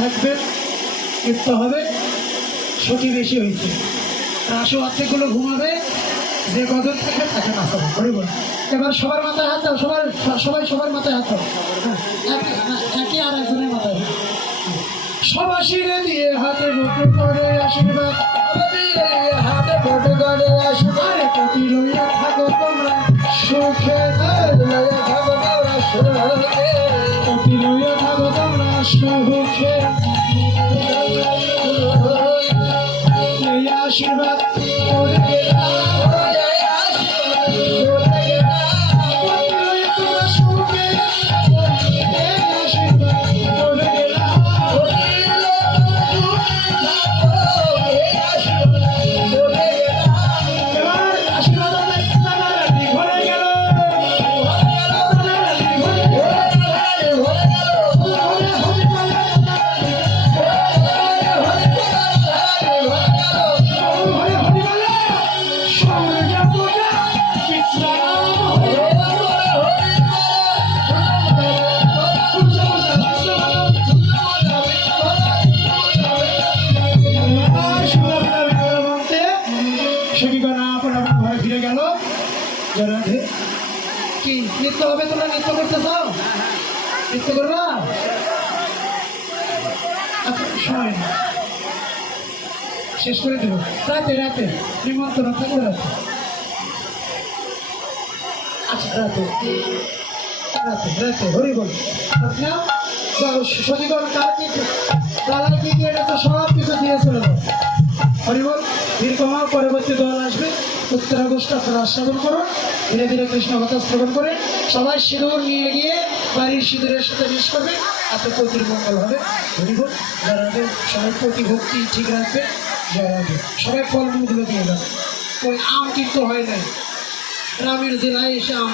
থাকবে লিপ্ত হবে, ছুটি বেশি হয়েছে, রাশু অর্ধেকগুলো ঘুমাবে, যে গজল থাকবে তাকে নাচাবো বলবো। এবার সবার মাথায় হাত দাও, সবার মাথায় হাত দাও, একে আর একজনের মাথায় সবাসিরে দিয়ে হাতে বটু করে আশীর্বাদ, হাতে বটু করে আশীর্বাদ, প্রতি লইয়া থাকো তোমরা সুখে, লইয়া থাকো তোমরা সুখে, প্রতি লইয়া থাকো তোমরা সুখে, আশীর্বাদ কি নৃত্য হবে? তোমরা নৃত্য করতে চাও? নৃত্য করবা? আচ্ছা সময় শেষ করে দেবো, রাতে নিমন্ত্রণ থাকবে রাতে। আচ্ছা রাতে হরি বল সচিগণ তারা কি এনেছে সব কিছু দিয়ে চলে যাও। হরি বল দীর্ঘমা পরবর্তী দল আসবে, 15 আগস্ট আপনারা আস্বাদন করুন, ধীরে ধীরে কৃষ্ণ কথা শ্রবণ করে সবাই সিঁদুর নিয়ে গিয়ে বাড়ির সিঁদুরের সাথে মিশ করবে, এত প্রতির মঙ্গল হবে। হরিবল যারা সবাই প্রতি ভক্তি ঠিক রাখবে, সবাই ফলমূলগুলো দিয়ে যাবে। ওই আম কিন্তু হয় নাই, গ্রামের জেলায় এসে আম